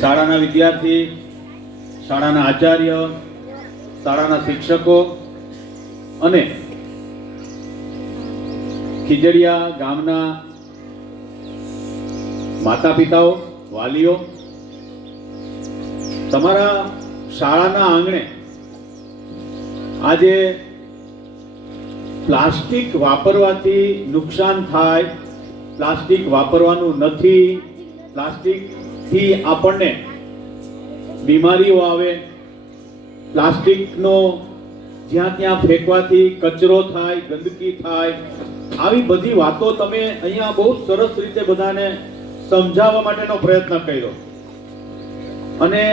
શાળાના વિદ્યાર્થી, શાળાના આચાર્ય, શાળાના શિક્ષકો અને ખીજડીયા ગામના માતા પિતાઓ, વાલીઓ, તમારા શાળાના આંગણે આજે પ્લાસ્ટિક વાપરવાથી નુકસાન થાય, પ્લાસ્ટિક વાપરવાનું નથી, પ્લાસ્ટિકથી આપણને બીમારીઓ આવે, પ્લાસ્ટિકનો જ્યાં ત્યાં ફેંકવાથી કચરો થાય, ગંદકી થાય, આવી બધી વાતો તમે અહીંયા બહુ સરસ રીતે બધાને સમજાવવા માટેનો પ્રયત્ન કર્યો અને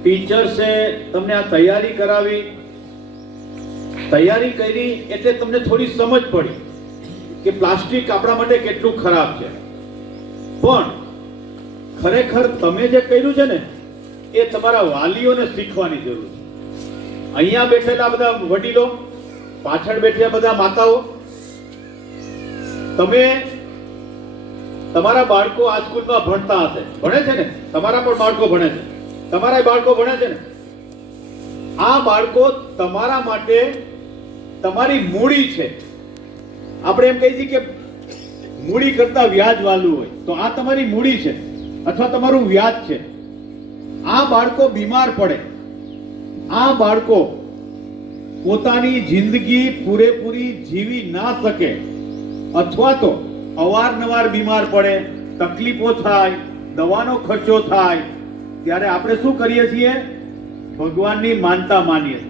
ટીચર્સે તમને આ તૈયારી કરાવી. તૈયારી કરી એટલે તમને થોડી સમજ પડી કે પ્લાસ્ટિક આપણા માટે કેટલું ખરાબ છે. પણ ખરેખર તમે જે કર્યું છે ને એ તમારા વાલીઓને શીખવાની જરૂર છે. અહીંયા બેઠેલા બધા વડીલો, પાછળ બેઠેલા બધા માતાઓ, તમે તમારા બાળકો આ સ્કૂલમાં ભણતા હશે, ભણે છે ને? તમારા પણ બાળકો ભણે છે, તમારા બાળકો ભણે છે ને? આ બાળકો તમારા માટે તમારી મૂડી છે. આપણે એમ કહીએ છીએ કે મૂડી કરતા વ્યાજ વાલું હોય, તો આ તમારી મૂડી છે અથવા તમારું વ્યાજ છે. આ બાળકો બીમાર પડે, આ બાળકો પોતાની જિંદગી પૂરેપૂરી જીવી ના શકે અથવા તો અવારનવાર બીમાર પડે, તકલીફો થાય, દવાનો ખર્ચો થાય, ત્યારે આપણે શું કરીએ છીએ? ભગવાનની માનતા માનીએ.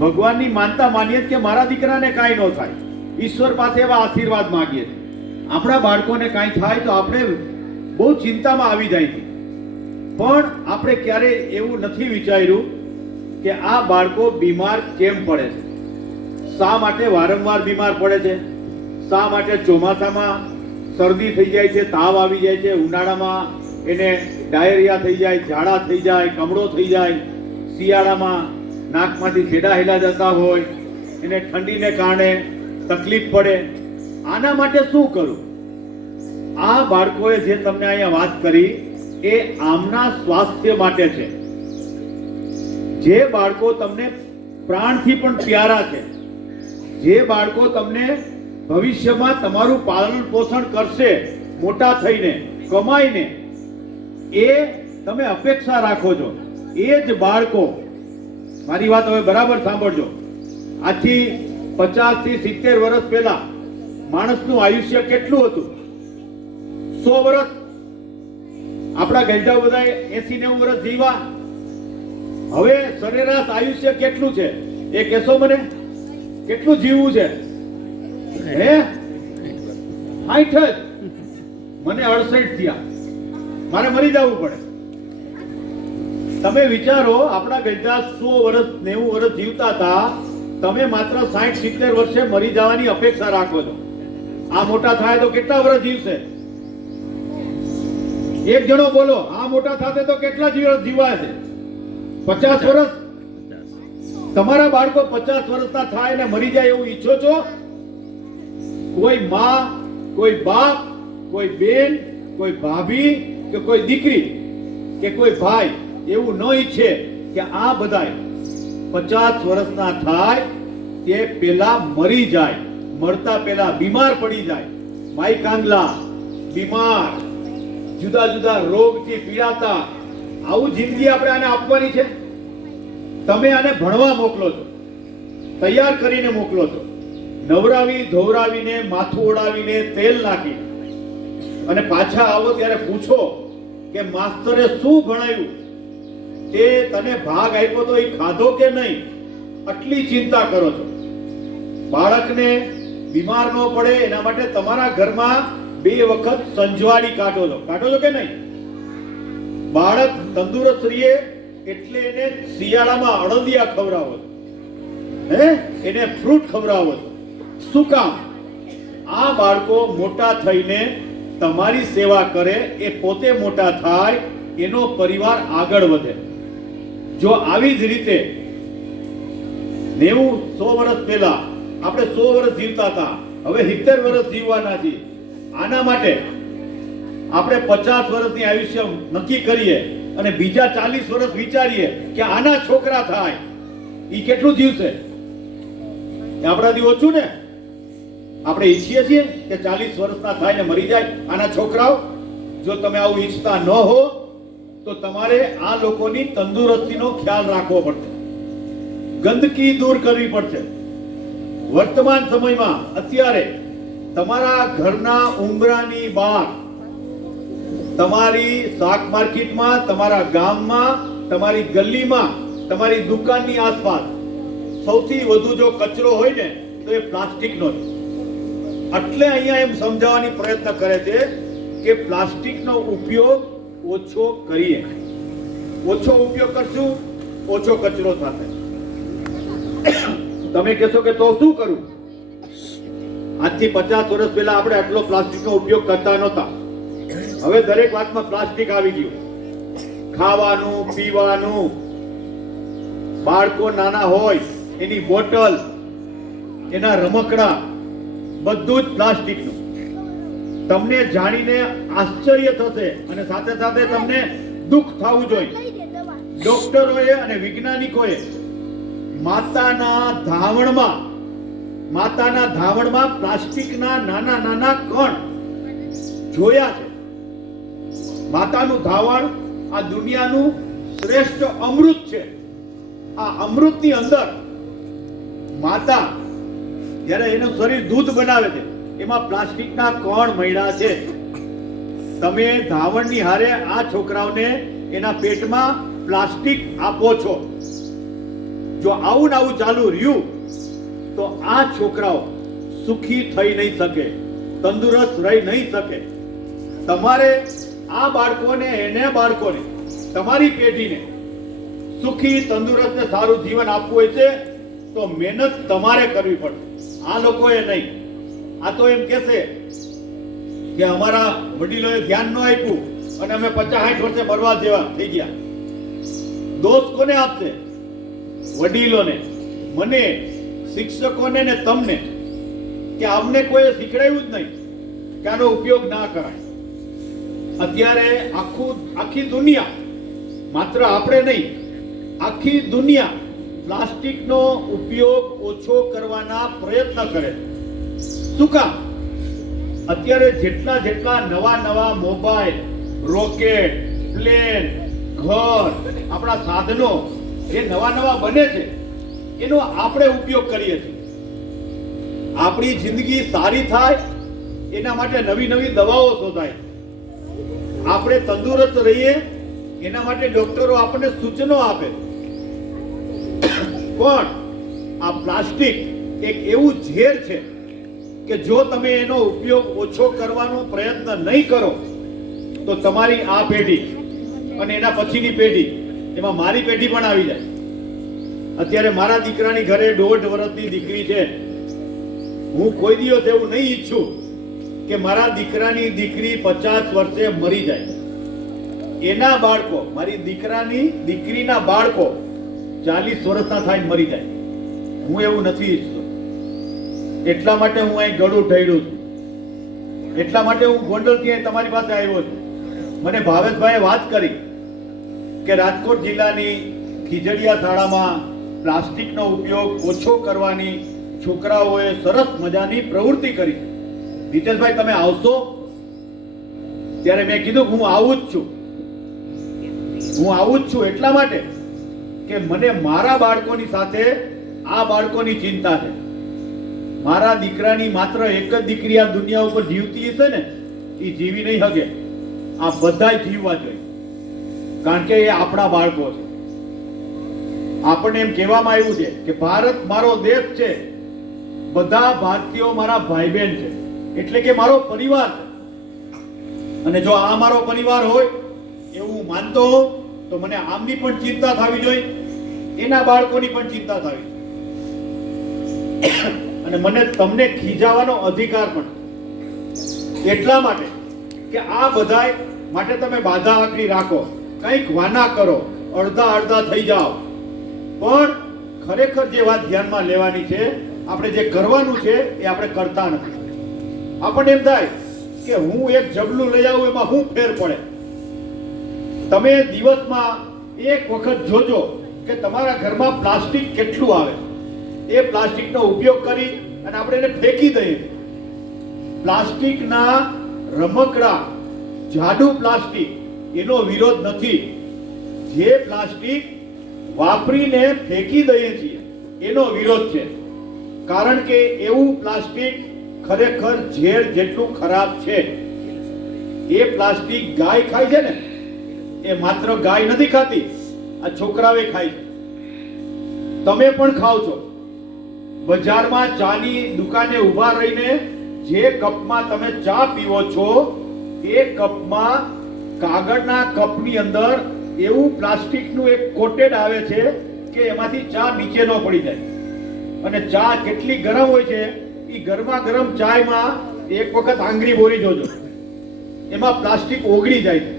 ભગવાનની માનતા માનીએ કે મારા દીકરાને કાંઈ ન થાય. ઈશ્વર પાસે એવા આશીર્વાદ માંગીએ. આપણા બાળકોને કાંઈ થાય તો આપણે બહુ ચિંતામાં આવી જાય છે. પણ આપણે ક્યારેય એવું નથી વિચાર્યું કે આ બાળકો બીમાર કેમ પડે છે, શા માટે વારંવાર બીમાર પડે છે, શા માટે ચોમાસામાં શરદી થઈ જાય છે, તાવ આવી જાય છે, ઉનાળામાં એને ડાયરિયા થઈ જાય, ઝાડા થઈ જાય, કમળો થઈ જાય, શિયાળામાં નાકમાંથી છેડા હેલા જતા હોય, એને ઠંડીને કારણે તકલીફ પડે. આના માટે શું કરું? આ બાળકોએ જે તમને અહીંયા વાત કરી એ આમના સ્વાસ્થ્ય માટે છે. જે બાળકો તમને પ્રાણથી પણ પ્યારા છે, જે બાળકો તમને ભવિષ્યમાં તમારું પાલન પોષણ કરશે, મોટા થઈને કમાઈને, એ તમે અપેક્ષા રાખો છો. એ જ બાળકો, મારી વાત હવે બરાબર સાંભળજો, આજથી 50 થી 70 વર્ષ પહેલા માણસનું આયુષ્ય કેટલું હતું? 100 વર્ષ. આપણા ગંજાઓ બધા 80-90 વર્ષ જીવા. હવે સરેરાશ આયુષ્ય કેટલું છે એ કહેશો મને? કેટલું જીવવું છે? હે 60 જ. મને 68 થયા, મારે મરી જવું પડે. તમે વિચારો, આપણા ગંજા 100 વર્ષ 90 વર્ષ જીવતા હતા, તમે માત્ર 60-70 વર્ષે મરી જવાની અપેક્ષા રાખો છો. આ મોટા થાય તો કેટલા વર્ષ જીવશે? એક જણો બોલો, આ મોટા થશે તો કેટલા જીવાય છે? 50 વર્ષ. તમારા બાળકો 50 વર્ષના થાય ને મરી જાય એવું ઈચ્છો છો? કોઈ માં, કોઈ બાપ, કોઈ બેન, કોઈ ભાભી કે કોઈ દીકરી કે કોઈ ભાઈ એવું ન ઈચ્છે કે આ બધાય 50 વર્ષના થાય તે પેલા મરી જાય, મરતા પેલા બીમાર પડી જાય, માઈ કાંગલા, બીમાર, જુદા જુદા રોગથી પીડાતા. આવું જિંદગી આપણે આને આપવાની છે? તમે આને ભણવા મોકલો છો, તૈયાર કરીને મોકલો છો, નવરાવી ધોવરાવીને, માથું ઓડાવીને, તેલ નાખીને, અને પાછા આવો ત્યારે પૂછો કે માસ્તરે શું ભણાવ્યું, તે તને ભાગ આપ્યો તો એ ખાધો કે નહીં? આટલી ચિંતા કરો છો. બાળકને બીમાર ન પડે એના માટે તમારા ઘરમાં 2 વખત સંજવાળી કાઢો છો કે નહીં? બાળક તંદુરસ્ત રહે એટલે એને શિયાળામાં અળદિયા ખવડાવો છો, એને ફ્રૂટ ખવડાવો છો. શું કામ? આ બાળકો મોટા થઈને તમારી સેવા કરે, એ પોતે મોટા થાય, એનો પરિવાર આગળ વધે. જો આવી જ રીતે 90-100 વર્ષ પહેલા આપણે 100 વર્ષ જીવતા હતા, હવે 70 વર્ષ જીવવાના છીએ. આના માટે આપણે 50 વર્ષની આયુષ્ય નક્કી કરીએ અને બીજા 40 વર્ષ વિચારીએ કે આના છોકરા થાય, એ કેટલું જીવશે? એ આપણાથી ઓછું ને. આપણે ઈચ્છીએ છીએ કે 40 વર્ષના થાય ને મરી જાય આના છોકરાઓ? જો તમે આવું ઈચ્છતા ન હો તો તમારે આ લોકોની તંદુરસ્તીનો ખ્યાલ રાખવો પડશે, ગંદકી દૂર કરવી પડશે. વર્તમાન સમયમાં અત્યારે તમારા ઘરના ઉંબરાની બહાર, તમારી શાક માર્કેટમાં, તમારા ગામમાં, તમારી ગલીમાં, તમારી દુકાનની આસપાસ સૌથી વધુ જો કચરો હોય ને તો એ પ્લાસ્ટિકનો છે. એટલે અહીંયા એમ સમજાવવાની પ્રયત્ન કરે છે કે પ્લાસ્ટિકનો ઉપયોગ ઓછો કરીએ. ઓછો ઉપયોગ કરશું, ઓછો કચરો થશે. તમે કહેશો કે તો શું કરું? આજથી 50 વર્ષ પહેલા આપણે આટલો પ્લાસ્ટિકનો ઉપયોગ કરતા નહોતા. હવે દરેક વાતમાં પ્લાસ્ટિક આવી ગયું. ખાવાનું, પીવાનું, બાળકો નાના હોય એની બોટલ, એના રમકડા, બધું જ પ્લાસ્ટિકનું. તમને જાણીને આશ્ચર્ય થશે અને સાથે સાથે તમને દુઃખ થવું જોઈએ. ડોક્ટરોએ અને વૈજ્ઞાનિકોએ માતાના ધાવણમાં પ્લાસ્ટિકના નાના નાના કણ જોયા છે. માતાનું ધાવણ આ દુનિયાનું શ્રેષ્ઠ અમૃત છે. આ અમૃતની અંદર માતા જ્યારે એનું શરીર દૂધ બનાવે છે એમાં પ્લાસ્ટિકના કણ મળ્યા છે. તમે ધાવણની હારે આ છોકરાઓને એના પેટમાં પ્લાસ્ટિક આપો છો. જો આવું ને આવું ચાલુ રહ્યું તો આ છોકરાઓ સુખી થઈ નહીં શકે, તંદુરસ્ત રહી નહીં શકે. તમારે આ બાળકોને, તમારી પેઢીને સુખી, તંદુરસ્ત ને સારું જીવન આપવું હોય છે તો મહેનત તમારે કરવી પડશે, આ લોકોએ નહીં. આ તો એમ કહેશે કે અમારા વડીલોએ ધ્યાન ન આપ્યું અને અમે 50-60 વર્ષે બરબાદ જેવા થઈ ગયા. દોષ કોને આપશે? વડીલોને, મને, શિક્ષકોને ને તમને, કે અમને કોઈ શીખડાયું જ નહીં કે આનો ઉપયોગ ના કરાય. અત્યારે આખી દુનિયા, માત્ર આપણે નહીં, આખી દુનિયા પ્લાસ્ટિકનો ઉપયોગ ઓછો કરવાના પ્રયત્ન કરે. શું કામ? અત્યારે જેટલા નવા મોબાઈલ, રોકેટ, પ્લેન, ઘર, આપણા સાધનો જે નવા બને છે એનો આપણે ઉપયોગ કરીએ છીએ. આપણી જિંદગી સારી થાય એના માટે નવી દવાઓ શોધાય. આપણે તંદુરસ્ત રહીએ એના માટે ડોક્ટરો આપણને સૂચનો આપે. પણ આ પ્લાસ્ટિક એક એવું ઝેર છે કે જો તમે એનો ઉપયોગ ઓછો કરવાનો પ્રયત્ન નહીં કરો તો તમારી આ પેઢી અને એના પછીની પેઢી, એમાં મારી પેઢી પણ આવી જાય. અત્યારે મારા દીકરાની ઘરે 1.5 વર્ષની દીકરી છે. હું કોઈ દિવસ એવું નહીં ઈચ્છું કે મારા દીકરાની દીકરી 50 વર્ષે મરી જાય. એના બાળકો, મારી દીકરીના બાળકો 40 વર્ષના થઈને મરી જાય. હું એવું નથી ઈચ્છતો. એટલા માટે હું અહીં ગળું ઢળ્યું છું. એટલા માટે હું ગોંડલથી તમારી પાસે આવ્યો છું. મને ભાવેશભાઈએ વાત કરી કે રાજકોટ જિલ્લાની ખીજડીયા શાળામાં પ્લાસ્ટિકનો ઉપયોગ ઓછો કરવાની છોકરાઓએ સરસ મજાની પ્રવૃત્તિ કરી. જીતેશભાઈ, તમે આવશો? ત્યારે મેં કીધું હું આવું જ છું એટલા માટે કે મને મારા બાળકોની સાથે આ બાળકોની ચિંતા છે. મારા દીકરાની માત્ર એક જ દીકરી આ દુનિયા ઉપર જીવતી હશે ને, એ જીવી નહીં શકે. આ બધાય જીવવા જોઈએ, કારણ કે એ આપણા બાળકો છે. આપણને એમ કહેવામાં આવ્યું છે કે ભારત મારો દેશ છે, બધા ભારતીયો મારા ભાઈ બહેન છે, એટલે કે મારો પરિવાર છે. અને જો આ મારો પરિવાર હોય એવું માનતો હોઉં તો મને આમની પણ ચિંતા થવી જોઈએ, એના બાળકોની પણ ચિંતા થવી. અને મને તમને ખીજાવવાનો અધિકાર પણ એટલા માટે કે આ બધાય માટે તમે બાધા આકરી રાખો, કંઈક વાના કરો, અડધા થઈ જાઓ. પણ ખરેખર જે વાત ધ્યાનમાં લેવાની છે, આપણે જે કરવાનું છે એ આપણે કરતા નથી. આપણને એમ થાય કે હું એક જબલું લઈ આવું એમાં શું ફેર પડે. તમે દિવસમાં એક વખત જોજો કે તમારા ઘરમાં પ્લાસ્ટિક કેટલું આવે. એ પ્લાસ્ટિકનો ઉપયોગ કરી અને આપણે એને ફેંકી દઈએ. પ્લાસ્ટિકના રમકડા, જાડું પ્લાસ્ટિક, એનો વિરોધ નથી. જે પ્લાસ્ટિક વાપરીને ફેંકી દઈએ છીએ એનો વિરોધ છે. કારણ કે એવું પ્લાસ્ટિક ખરેખર ઝેર જેટલું ખરાબ છે. એ પ્લાસ્ટિક ગાય ખાય છે ને, એ માત્ર ગાય નથી ખાતી, આ છોકરાઓ ખાય છે, તમે પણ ખાઓ છો. બજારમાં ચાની દુકાને ઊભા રહીને જે કપમાં તમે ચા પીવો છો એ કપમાં કાગળના કપની અંદર એવું પ્લાસ્ટિકનું એક કોટેડ આવે છે કે એમાંથી ચા નીચે ન પડી જાય. અને ચા કેટલી ગરમ હોય છે એ ગરમા ગરમ ચાયમાં એક વખત આંગળી બોરી જોજો, એમાં પ્લાસ્ટિક ઓગળી જાય છે.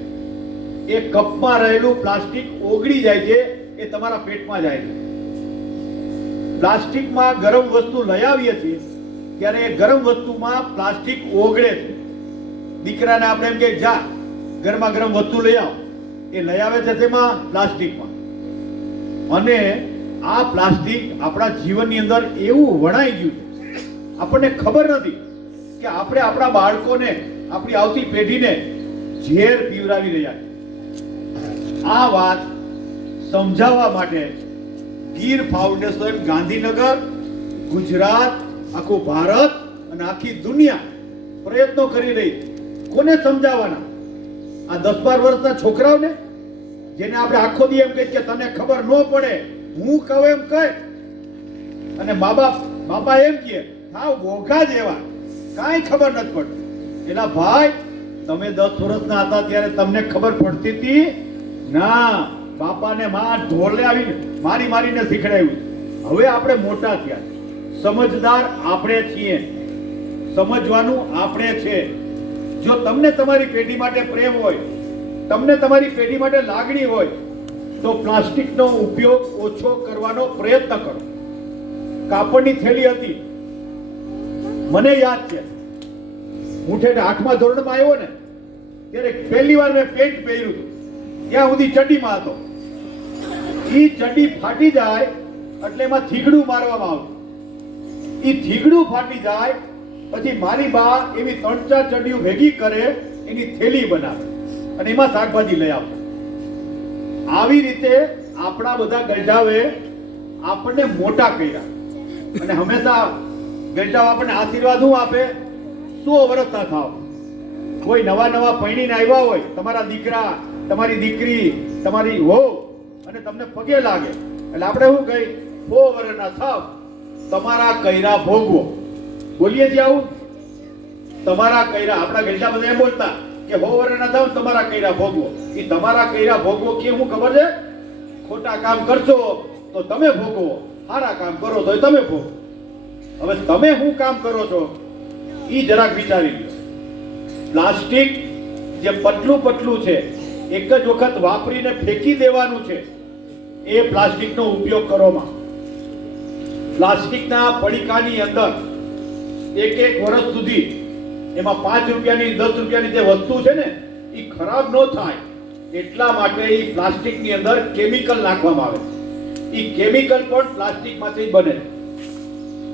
એ કપમાં રહેલું પ્લાસ્ટિક ઓગળી જાય છે, એ તમારા પેટમાં જાય છે. પ્લાસ્ટિકમાં ગરમ વસ્તુ લઈ આવીએ છીએ ત્યારે એ ગરમ વસ્તુમાં પ્લાસ્ટિક ઓગળે છે. દીકરાને આપણે એમ કે જા ગરમા ગરમ વસ્તુ લઈ આવ, એ લઈ આવે છે તેમાં પ્લાસ્ટિકમાં. અને આ પ્લાસ્ટિક આપણા જીવનની અંદર એવું વણાઈ ગયું છે, આપણને ખબર નથી કે આપણે આપણા બાળકોને, આપણી આવતી પેઢીને ઝેર પીવડાવી રહ્યા છે. આ વાત સમજાવવા માટે ગીર ફાઉન્ડેશન ગાંધીનગર, ગુજરાત, આખું ભારત અને આખી દુનિયા પ્રયત્નો કરી રહી. કોને સમજાવવાના? આ 10-12 વર્ષના છોકરાઓને, જેને આપણે આખો દી એમ કહીએ કે તને ખબર ન પડે, હું કહું એમ કહે. અને બાપા એમ કહે સાવ બોઘા જેવા, કાંઈ ખબર નથી પડતી. એના ભાઈ, તમે 10 વર્ષના હતા ત્યારે તમને ખબર પડતી હતી ના? બાપાને માં ઢોલે આવીને મારીને શીખડાવ્યું. હવે આપણે મોટા થયા, સમજદાર આપણે છીએ, સમજવાનું આપણે છે. જો તમને તમારી પેઢી માટે પ્રેમ હોય, તમને તમારી પેઢી માટે લાગણી હોય, તો પ્લાસ્ટિકનો ઉપયોગ ઓછો કરવાનો પ્રયત્ન કરો. કાપડની થેલી હતી, મને યાદ છે, હું ઠેઠ 8મા ધોરણમાં આવ્યો ને ત્યારે પહેલી વાર મેં પેન્ટ પહેર્યું હતું. ત્યાં સુધી ચડ્ડીમાં હતો. એ ચડ્ડી ફાટી જાય એટલે એમાં થીગડું મારવામાં આવતું. એ થીગડું ફાટી જાય પછી મારી બા એવી 3-4 ચડ્ડીઓ ભેગી કરે, એની થેલી બનાવે અને એમાં શાકભાજી લઈ આવે. આવી રીતે આપણા બધા ગઢાવે આપણને મોટા કર્યા. અને હંમેશા ગઢાવ આપણને આશીર્વાદ શું આપે? 100 વર્ષના થાવ. કોઈ નવા પૈણીને આવ્યા હોય, તમારા દીકરા, તમારી દીકરી, તમારી વહુ, અને તમને પગે લાગે એટલે આપણે શું કહી? 100 વર્ષના થાવ, તમારા કૈરા ભોગવો. બોલીએ છીએ આવું? તમારા કૈરા. આપણા ગઢા બધા એમ બોલતા કે 100 વર્ષના થાવ, તમારા કૈરા ભોગવો. એ તમારા કૈરા ભોગવો કે શું ખબર છે? ખોટા કામ કરશો તો તમે ભોગવો, સારા કામ કરો તો તમે ભોગવો. હવે તમે શું કામ કરો છો એ જરાક વિચારી લો. પ્લાસ્ટિક જે પતલું છે, એક જ વખત વાપરીને ફેંકી દેવાનું છે, એ પ્લાસ્ટિકનો ઉપયોગ કરવામાં. પ્લાસ્ટિકના પડીકાની અંદર 1 વર્ષ સુધી એમાં 5 રૂપિયાની 10 રૂપિયાની જે વસ્તુ છે ને એ ખરાબ ન થાય એટલા માટે એ પ્લાસ્ટિકની અંદર કેમિકલ નાખવામાં આવે. એ કેમિકલ પણ પ્લાસ્ટિકમાંથી બને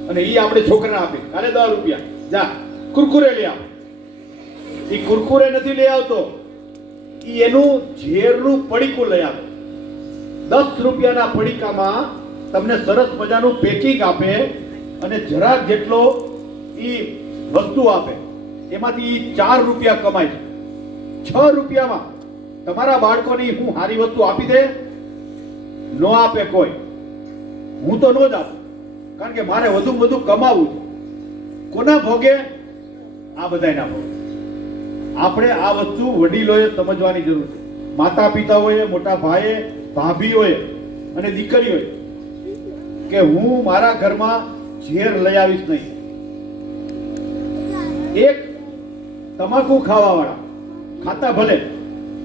અને એ આપણે છોકરાને આપે. કાલે 10 રૂપિયા, જા કુરકુરે લઈ આવ. એ કુરકુરે નથી લઈ આવતો, એનું ઝેરનું પડીકું લઈ આવે. 10 રૂપિયાના પડીકામાં તમને સરસ મજાનું પેકિંગ આપે અને જરાક જેટલો એ વસ્તુ આપે. એમાંથી 4 રૂપિયા કમાય છે. 6 રૂપિયામાં તમારા બાળકોની હું સારી વસ્તુ આપી દે? ન આપે કોઈ. હું તો ન જ આપું, કારણ કે મારે વધુ કમાવું છે. કોના ભોગે? આ બધાના ભોગે. આપણે આ વસ્તુ વડીલોએ સમજવાની જરૂર છે. માતા પિતાઓએ, મોટા ભાઈએ, ભાભીઓએ અને દીકરીઓએ કે હું મારા ઘરમાં ઝેર લઈ આવીશ નહીં. એક તમાકુ ખાવાવાળા ખાતા ભલે,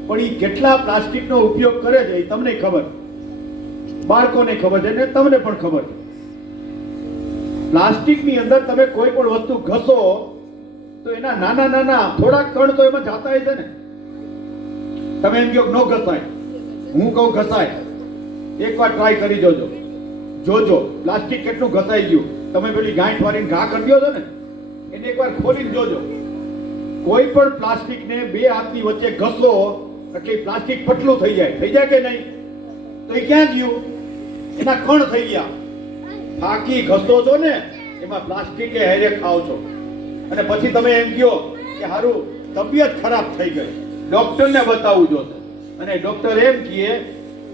પણ એ કેટલા પ્લાસ્ટિકનો ઉપયોગ કરે છે એ તમને ખબર, બાળકોને ખબર છે ને તમને પણ ખબર છે. પ્લાસ્ટિકની અંદર તમે કોઈ પણ વસ્તુ ઘસો તો તો એના નાના નાના થોડાક કણ તો એમાં જાતા હશે ને. તમે એમ કહો ન ઘસાય, હું કહું ઘસાય. એકવાર ટ્રાય કરી જોજો પ્લાસ્ટિક કેટલું ઘસાઈ ગયું. તમે પેલી ગાંઠ વાળીને ઘા કરી દો છો ને, એને એકવાર ખોલીને જોજો. કોઈ પણ પ્લાસ્ટિકને બે હાથની વચ્ચે ઘસો એટલે પ્લાસ્ટિક પતલું થઈ જાય કે નહીં? તો એ ક્યાં ગયું? એના કણ થઈ ગયા. ફાકી ઘસો છો ને એમાં પ્લાસ્ટિકે હેરે ખાવ છો, અને પછી તમે એમ કહો કે હારું તબિયત ખરાબ થઈ ગઈ, ડોક્ટરને બતાવવું જોશે. અને ડોક્ટર એમ કહે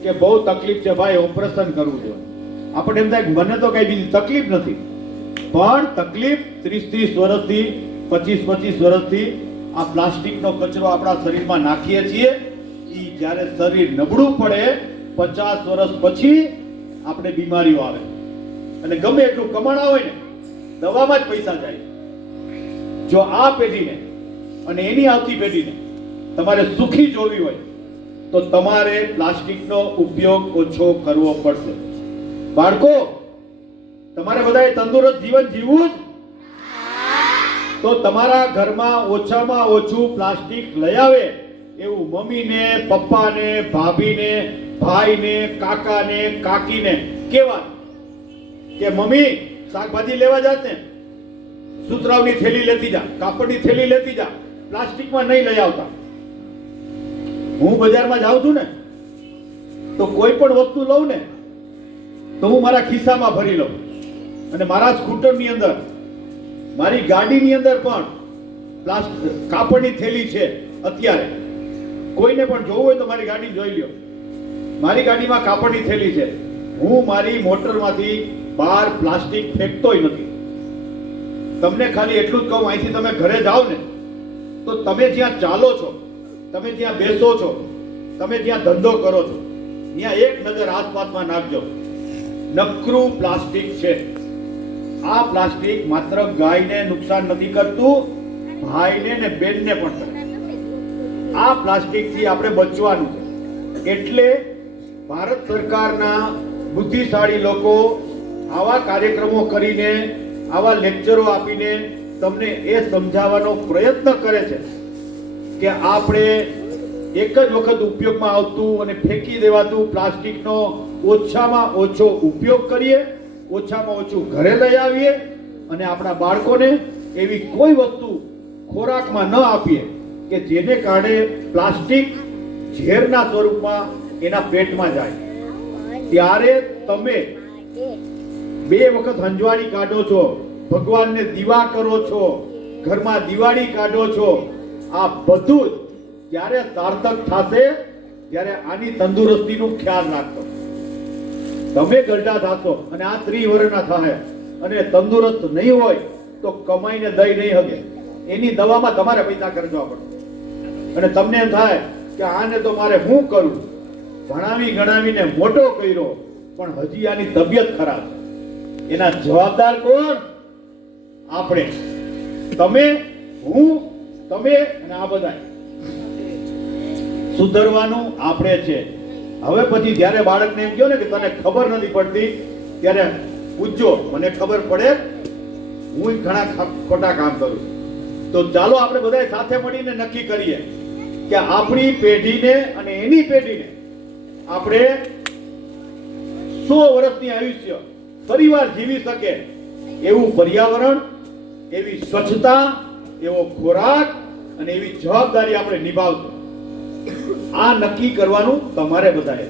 કે બહુ તકલીફ છે ભાઈ, ઓપરેશન કરવું જોઈએ. આપણે એમ થાય મને તો કઈ બીજી તકલીફ નથી, પણ તકલીફ 30 વર્ષથી 25 વર્ષથી આ પ્લાસ્ટિકનો કચરો આપણા શરીરમાં નાખીએ છીએ. એ જ્યારે શરીર નબળું પડે 50 વર્ષ પછી આપણે બીમારીઓ આવે. અને ગમે એટલું કમાણા હોય ને, દવામાં જ પૈસા જાય. જો આ પેઢીને અને એની આવતી પેઢીને તમારે સુખી જોવી હોય તો તમારે પ્લાસ્ટિકનો ઉપયોગ ઓછો કરવો પડશે. બાળકો, તમારે બધાએ તંદુરસ્ત જીવન જીવવું જ, તો તમારા ઘરમાં ઓછામાં ઓછું પ્લાસ્ટિક લઈ આવે એવું મમ્મીને, પપ્પાને, ભાભીને, ભાઈને, કાકાને, કાકીને કહેવાનું કે મમ્મી શાકભાજી લેવા જાત ને, સુતરાવની થેલી લેતી જા, કાપડની થેલી લેતી જા, પ્લાસ્ટિકમાં નહીં લઈ આવતા. હું બજારમાં જાઉં છું ને તો કોઈ પણ વસ્તુ લઉં ને તો હું મારા ખિસ્સામાં ભરી લઉં, અને મારા સ્કૂટરની અંદર, મારી ગાડીની અંદર પણ કાપડની થેલી છે. અત્યારે કોઈને પણ જોવું હોય તો મારી ગાડી જોઈ લ્યો, મારી ગાડીમાં કાપડની થેલી છે. હું મારી મોટરમાંથી બહાર પ્લાસ્ટિક ફેંકતોય નથી. તમને ખાલી એટલું જ કહું, અહીંથી તમે ઘરે જાઓ ને તો તમે જ્યાં ચાલો છો, તમે જ્યાં બેસો છો, તમે જ્યાં ધંધો કરો છો, ત્યાં એક નજર આસપાસમાં નાખજો. નકરું પ્લાસ્ટિક છે. આ પ્લાસ્ટિક માત્ર ગાયને નુકસાન નથી કરતું, ભાઈને ને બેનને પણ કરે. આ પ્લાસ્ટિકથી આપણે બચવાનું છે. એટલે ભારત સરકારના બુદ્ધિશાળી લોકો આવા કાર્યક્રમો કરીને, આવા લેક્ચરો આપીને તમને એ સમજાવવાનો પ્રયત્ન કરે છે કે આપણે એક જ વખત ઉપયોગમાં આવતું અને ફેંકી દેવાતું પ્લાસ્ટિકનો ઓછામાં ઓછો ઉપયોગ કરીએ, ઓછામાં ઓછું ઘરે લઈ આવીએ, અને આપણા બાળકોને એવી કોઈ વસ્તુ ખોરાકમાં ન આપીએ કે જેને કારણે પ્લાસ્ટિક ઝેરના સ્વરૂપમાં એના પેટમાં જાય. ત્યારે તમે 2 વખત હંજવાળી કાઢો છો, ભગવાનને દીવા કરો છો, ઘરમાં દિવાળી કાઢો છો. આ બધું જ જ્યારે સાર્થક થશે ત્યારે આની તંદુરસ્તીનું ખ્યાલ રાખજો. તમે ગરડા થશો અને આ 30 વર્ષના થાય અને તંદુરસ્ત નહીં હોય તો કમાઈને દઈ નહીં શકે. એની દવામાં તમારે પૈસા ખર્ચવા પડે, અને તમને એમ થાય કે આને તો મારે શું કરું, ભણાવી ગણાવીને મોટો કર્યો પણ હજી આની તબિયત ખરાબ. એના જવાબદાર કોણ? આપણે. તમે, હું, તમે અને આ બધા. સુધરવાનું આપણે છે. હવે પછી જ્યારે બાળકને એમ કહો ને કે તને ખબર નથી પડતી, ત્યારે પૂછજો, મને ખબર પડે, હું ઘણા ખોટા કામ કરું. તો ચાલો આપણે બધા સાથે મળીને નક્કી કરીએ કે આપણી પેઢીને અને એની પેઢીને આપણે 100 વર્ષની આયુષ્ય પરિવાર જીવી શકે એવું પર્યાવરણ, એવી સ્વચ્છતા, એવો ખોરાક અને એવી જવાબદારી આપણે નિભાવશું. આ નક્કી કરવાનું તમારે બધાએ.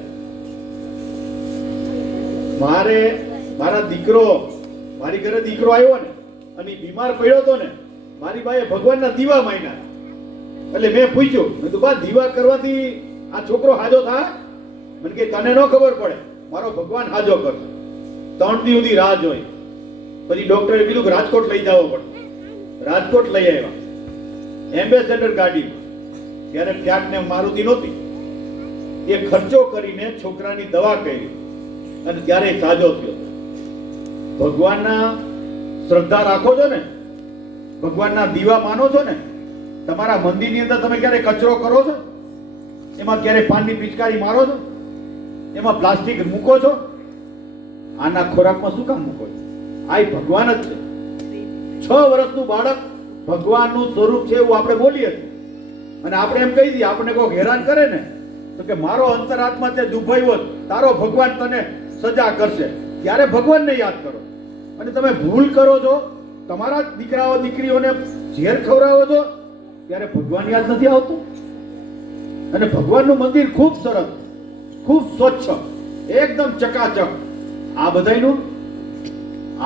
મારા દીકરો, મારી ઘરે દીકરો આવ્યો ને અને બીમાર પડ્યો હતો ને, મારી બાએ ભગવાનના દીવા માંગ્યા. એટલે મેં પૂછ્યું, મેં તો બા દીવા કરવાથી આ છોકરો હાજો થાય? મને કે તને ન ખબર પડે, મારો ભગવાન હાજો કરશે. 3 દી સુધી રાહ જોઈ. પછી ડોક્ટરે કીધું કે રાજકોટ લઈ જવો પડે. રાજકોટ લઈ આવ્યા, એમ્બેસેડર ગાડીમાં. ત્યારે ફ્યાટ ને મારુતિ નહોતી. એ ખર્ચો કરીને છોકરાની દવા કરી અને ત્યારે સાજો થયો. ભગવાનના શ્રદ્ધા રાખો છો ને, ભગવાનના દીવા માનો છો ને, તમારા મંદિરની અંદર તમે ક્યારે કચરો કરો છો? એમાં ક્યારે પાનની પિચકારી મારો છો? એમાં પ્લાસ્ટિક મૂકો છો? આના ખોરાકમાં શું કામ મૂકો છો? આ ભગવાન જ છે. 6 વર્ષનું બાળક ભગવાનનું સ્વરૂપ છે એવું આપણે બોલીએ છીએ. અને આપણે એમ કહી દઈએ, આપણને કોઈ હેરાન કરે ને તો કે મારો અંતરાત્મા તે દુભાયો, તારો ભગવાન તને સજા કરશે. ત્યારે ભગવાનને યાદ કરો. અને તમે ભૂલ કરો છો, તમારા દીકરાઓ દીકરીઓને ઝેર ખવડાવો છો, ત્યારે ભગવાન યાદ નથી આવતું. અને ભગવાનનું મંદિર ખૂબ સરસ, ખૂબ સ્વચ્છ, એકદમ ચકાચક. આ બધાયનું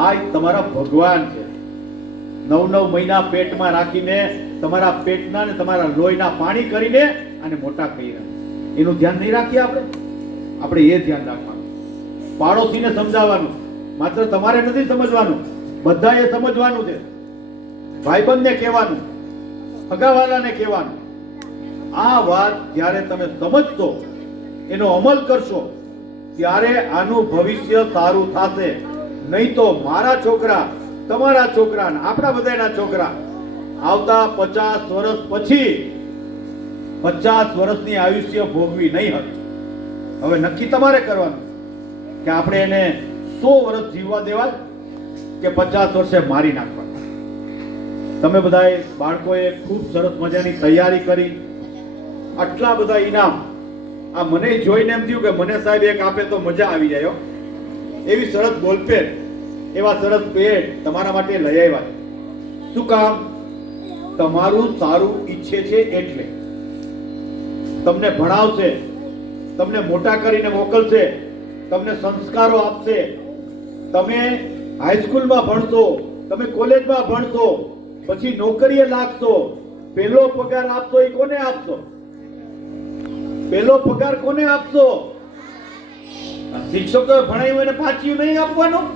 આ તમારા ભગવાન છે. 9 મહિના પેટમાં રાખીને તમારા પેટના ને તમારા લોહીના પાણી કરીને અને મોટા કર્યા. એનું ધ્યાન નહીં રાખીએ આપણે એ ધ્યાન રાખવાનું. પાડોશીને સમજાવવાનું, માત્ર તમારે નથી સમજવાનું, બધાએ સમજવાનું છે. ભાઈબંધને કહેવાનું, સગાવાલાને કહેવાનું. આ વાત જ્યારે તમે સમજશો, એનો અમલ કરશો, ત્યારે આનું ભવિષ્ય સારું થશે. નહીં તો મારા છોકરા, તમારા છોકરા, આપણા બધાના છોકરા આવતા 50 વર્ષ પછી 50 વર્ષની આયુષ્ય ભોગવી નહીં હતી. હવે નક્કી તમારે કરવાનું કે આપણે એને 100 વર્ષ જીવવા દેવા કે 50 વર્ષે મારી નાખવા. તમે બધાએ બાળકોએ ખૂબ સરસ મજાની તૈયારી કરી, આટલા બધા ઇનામ. આ મને જોઈને એમ થયું કે મને સાહેબ એક આપે તો મજા આવી જાય. એવી સરસ બોલપેન, એવા સરસ પેટ તમારા માટે લઈ આવ્યા. શું કામ? તમારું સારું ઈચ્છે છે એટલે. તમને ભણાવશે, તમને મોટા કરીને મોકલશે, તમને સંસ્કારો આપશે. તમે હાઈસ્કૂલમાં ભણશો, તમે કોલેજમાં ભણશો, પછી નોકરીએ લાગશો. પહેલો પગાર આપશો એ કોને આપશો? પહેલો પગાર કોને આપશો? શિક્ષકોએ ભણાવ્યું એને પાછું નહીં આપવાનું.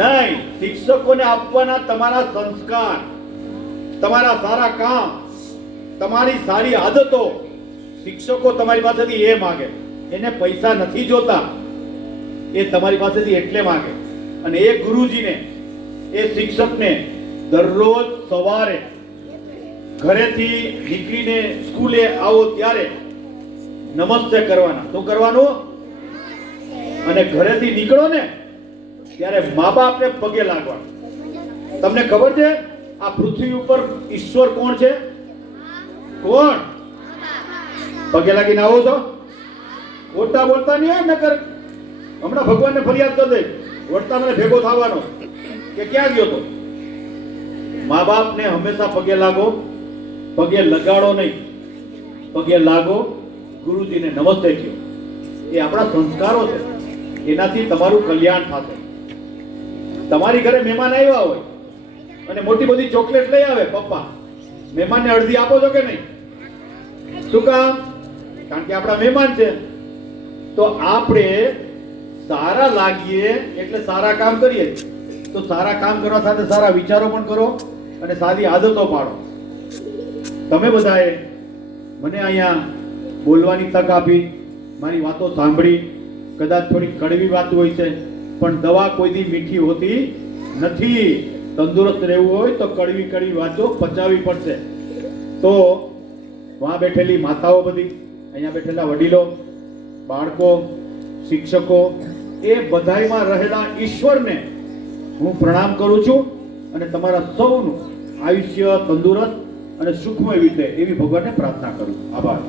નહીં, શિક્ષકોને આપવાના તમારા સંસ્કાર, તમારા સારા કામ, તમારી સારી આદતો. શિક્ષકો તમારી પાસેથી એ માગે. એને પૈસા નથી જોતા, એ તમારી પાસેથી એટલે માગે. અને એ ગુરુજીને, એ શિક્ષકને દરરોજ સવારે ઘરેથી નીકળીને સ્કૂલે આવો ત્યારે નમસ્તે કરવાના. શું કરવાનું? અને ઘરેથી નીકળો ને ત્યારે મા બાપને પગે લાગવાનું. તમને ખબર છે આ પૃથ્વી ઉપર ઈશ્વર કોણ છે? કોણ? પગે લાગીને આવો છો? ખોટા બોલતા નહીં હોય, નકર હમણાં ભગવાનને ફરિયાદ કરી દે, વળતા મને ભેગો થવાનો કે ક્યાં ગયો તો. મા બાપને હંમેશા પગે લાગો, પગે લગાડો નહીં, પગે લાગો. ગુરુજીને નમસ્તે કહો. એ આપણા સંસ્કારો છે. એનાથી તમારું કલ્યાણ થશે. તમારી ઘરે મહેમાન આવ્યા હોય અને મોટી બધી ચોકલેટ લઈ આવે પપ્પા, મહેમાનને અડધી આપો છો કે નહીં? શું કામ? કારણ કે આપણા મહેમાન છે. તો આપણે સારા લાગીએ એટલે સારા કામ કરીએ. તો સારા કામ કરવા સાથે સારા વિચારો પણ કરો અને સારી આદતો પાડો. તમે બધાએ મને અહીંયા બોલવાની તક આપી, મારી વાતો સાંભળી. કદાચ થોડી કડવી વાત હોય છે, પણ દવા કોઈથી મીઠી હોતી નથી. તંદુરસ્ત રહેવું હોય તો કડવી કડવી વાતો પચાવવી પડશે. તો વहाँ બેઠેલી માતાઓ બધી, અહીંયા બેઠેલા વડીલો, બાળકો, શિક્ષકો, એ બધાયમાં રહેલા ઈશ્વરને હું પ્રણામ કરું છું. અને તમારા સૌનું આયુષ્ય તંદુરસ્ત અને સુખમય વીતે એવી ભગવાનને પ્રાર્થના કરું. આભાર.